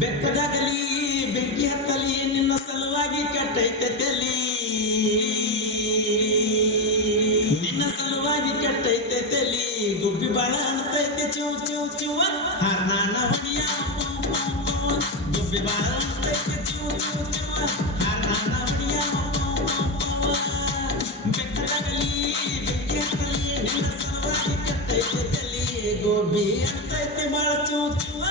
ಬೆಕ್ಕದಾಗಲಿ ಬೆಂಕಿ ಹತ್ತಲಿ ನಿನ್ನ ಸಲುವಾಗಿ ಕೆಟ್ಟೈತೆ ತಲಿ ನಿನ್ನ ಸಲುವಾಗಿ ಕೆಟ್ಟೈತೆ ತಲಿ ಗುಬ್ಬಿ ಬಾಳ ಅಂತೈತೆ ಚೂ ಚೂ ಚೂವ ಹರ್ನಾನ ಹೊಡಿಯ ಗುಬ್ಬಿ ಬಾಳ ಅಂತೈತೆ ಚೂ ಚೂ ಚೂವ ಹರ್ನಾನ ಹೊಡಿಯ ಬೆಕ್ಕದಾಗಲಿ ಬೆಂಕಿ ಹತ್ತಲಿ ನಿನ್ನ ಸಲುವಾಗಿ ಕೆಟ್ಟೈತೆ ತಲಿ ಗುಬ್ಬಿ ಅಂತೈತೆ ಬಾಳ ಚೂ ಚೂವ